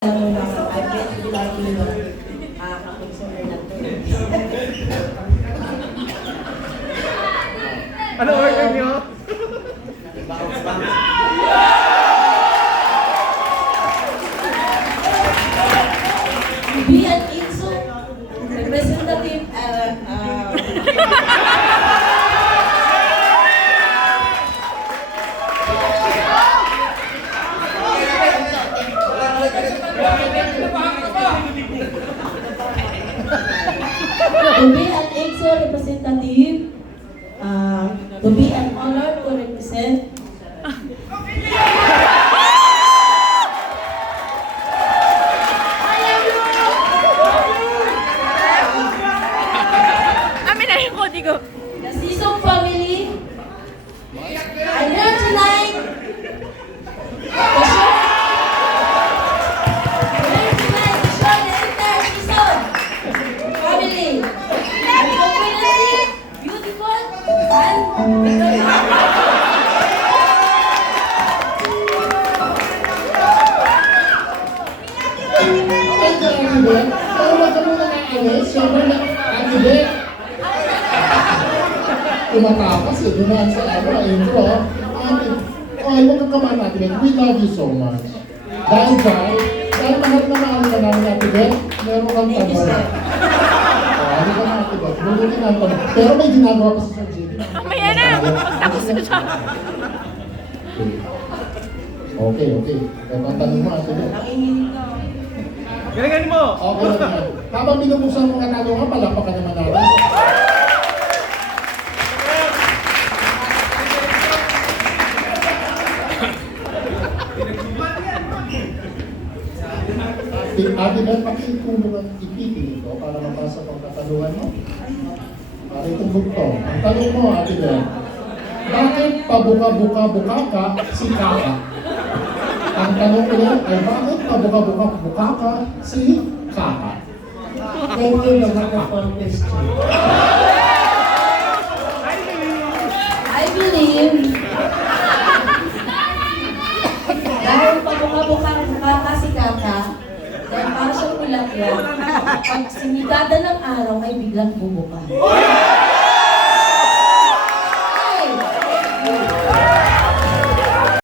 Ano order nyo? Be an INSO representative to be an INSO representative, to be an honor to represent the Sisong family. I'm here tonight to show the entire Sisong family. I'm confidently beautiful and Okay ka, Angel. Pero wag ka muna naalis. Siyempre na, Angel. Tumatakas eh. Dumaan sa intro. Okay, huwag kang kamaan natin. We love you so much. Dahil mahal na mahal ka namin natin, Ben. Meron kang Thank you, sir. tanong. Ano ka natin, Ben? Bulutin ang tanong. Pero may ginagawa pa sa Sir JB. Mamaya na, magtapos na siya. Okay. Pero ang tanong mo, Ate Ben. nanginginig ka. Galingan mo! Okay lang yan. Habang binubuksan mo mga tanong, palapakan naman natin. Ate Ben, pakitulong ang ipitin ito para mapasa ang katanungan mo. Para itong bugto. Ang tanong mo, Ate Ben, bakit pabuka-buka-buka ka si Kaka? Ang tanong ko yan ay bakit pabuka-buka-buka ka si Kaka? Thank you naman for question. I believe dahil pabuka-bukang baka si Kaka, dahil para siyang ulap yan, pag sinigada ng araw ay biglang bubuka.